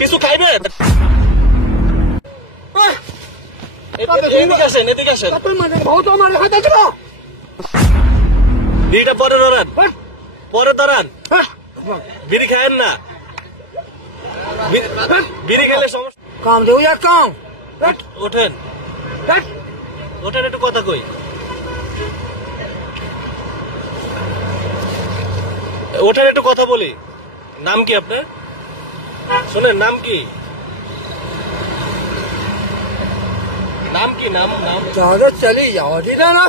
কিছু খাইবেন? এদিকে আসেন, এদিকে আসেন। বিড়িটা পরে ধরান, পরে ধরান। বিড়ি খায়েন না, বিড়ি খেলে সমস্যা। काम दो यार काम ওঠেন, ওঠেন, একটু কথা কই। ওঠেন, একটু কথা বলি। নাম কি আপনার? শোনেন, নাম কি? নাম কি? নাম নাম ज्यादा चली जाओ ठीक है ना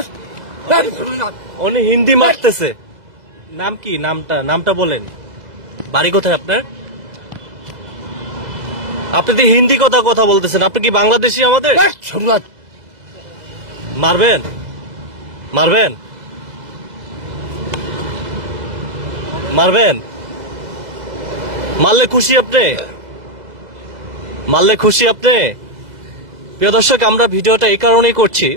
উনি হিন্দি মারতেছে। নাম কি? নামটা বলেন। বাড়ি কোথায় আপনার? আপনি তো হিন্দি কথা বলতেছেন, আপনি কি বাংলাদেশি আমাদের? মারবেন? মারবেন? মারবেন? মারলে খুশি আপনি? মারলে খুশি আপনি? প্রিয় দর্শক, আমরা ভিডিওটা এই কারণেই করছি,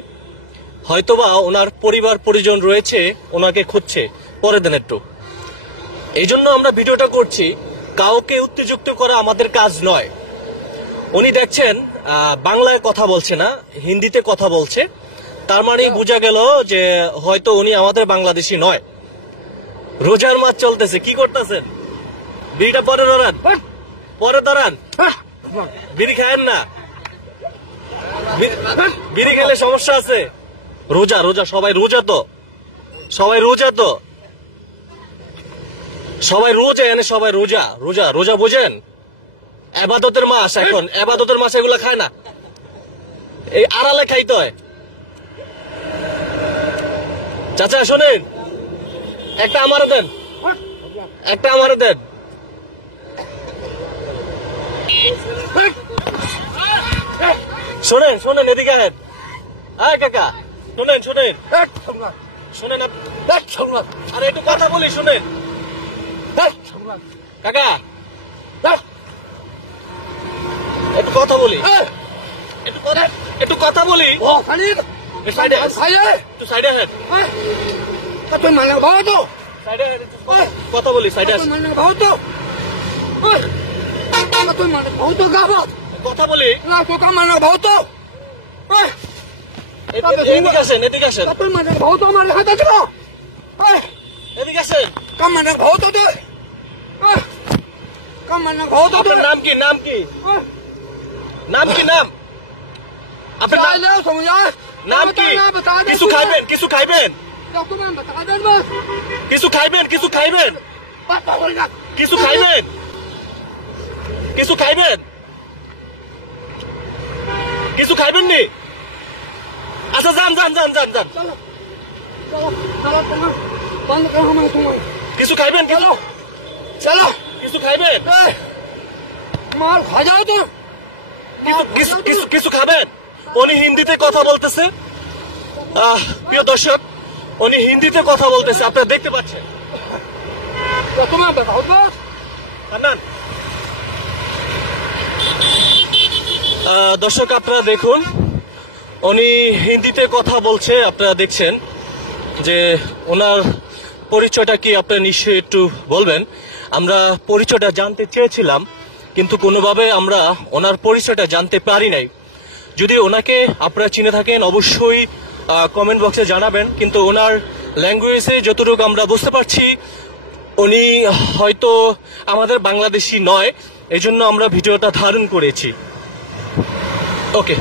হয়তোবা ওনার পরিবার পরিজন রয়েছে, ওনাকে খুঁজছে। পরে দেন একটু। এই জন্য আমরা ভিডিওটা করছি। কাউকে উত্তেজিত করা আমাদের কাজ নয়। উনি দেখছেন বাংলায় কথা বলছে না, হিন্দিতে কথা বলছে। তার মানে বোঝা গেল যে হয়তো উনি আমাদের বাংলাদেশি নয়। রোজার মাস চলতেছে, কি করতেছেন? বিড়িটা পরে ধরান, পরে ধরান। বিড়ি খায়েন না, বিড়ি খেলে সমস্যা আছে। রোজা, রোজা, সবাই রোজা তো, সবাই রোজা তো, সবাই রোজা, এনে সবাই রোজা, রোজা, রোজা বোঝেন? এবাদতের মাস, এখন এবাদতের মাস, এগুলো খায় না, এই আড়ালে খাইতে হয়। চাচা শোনেন, একটা আমারও দেন, একটা আমারও দেন। শোনেন, শোনেন, এদিকে আহেন। হ্যাঁ কাকা, শোনেন, শোনেন, শোনেন, আরে একটু কথা বলি, শোনেন কাকা, একটু কথা বলি, একটু কথা বলি। একটু সাইডে আসেন, तुम मानने भाव तो সাইডে কথা বলি, সাইডে আসেন, मानने भाव तो तुम मानने भाव तो गावा কথা বলি। ना तो का मानने भाव तो এদিকে আসেন, এদিকে আসেন, तुम मानने भाव तो हमारे हाथ चलो এদিকে আসেন। कम मानने भाव तो दे कम मानने भाव तो আপনার নাম কি? নাম কি? নাম কি? নাম আপনার बता ले समझा নাম কি? बता दे কিছু খাইবেন? কিছু খাইবেন? डॉक्यूमेंट बता दे बस কিছু খাইবেন? কিছু খাইবেন? बता बोलना কিছু খাইবেন? কিছু খাইবেন? কিছু খাইবেন নি? আচ্ছা যান, যান, যান, যান, যান। चलो चलो चलो तुम बंद करो हमें तुम কিছু খাইবেন? चलो चलो কিছু খাইবেন? माल खा जाओ तो কিছু খাবেন? উনি হিন্দিতে কথা বলতেছে। প্রিয় দর্শক, উনি হিন্দিতে কথা বলতেছে, আপনারা দেখতে পাচ্ছেন। डॉक्यूमेंट बताओ बस হান্নান, দর্শক আপনারা দেখুন, উনি হিন্দিতে কথা বলছে, আপনারা দেখছেন যে ওনার পরিচয়টা কি, আপনারা নিশ্চয়ই একটু বলবেন। আমরা পরিচয়টা জানতে চেয়েছিলাম, কিন্তু কোনোভাবে আমরা ওনার পরিচয়টা জানতে পারি নাই। যদি ওনাকে আপনারা চিনে থাকেন অবশ্যই কমেন্ট বক্সে জানাবেন। কিন্তু ওনার ল্যাঙ্গুয়েজে যতটুকু আমরা বুঝতে পারছি, উনি হয়তো আমাদের বাংলাদেশি নয়, এই জন্য আমরা ভিডিওটা ধারণ করেছি। ওকে।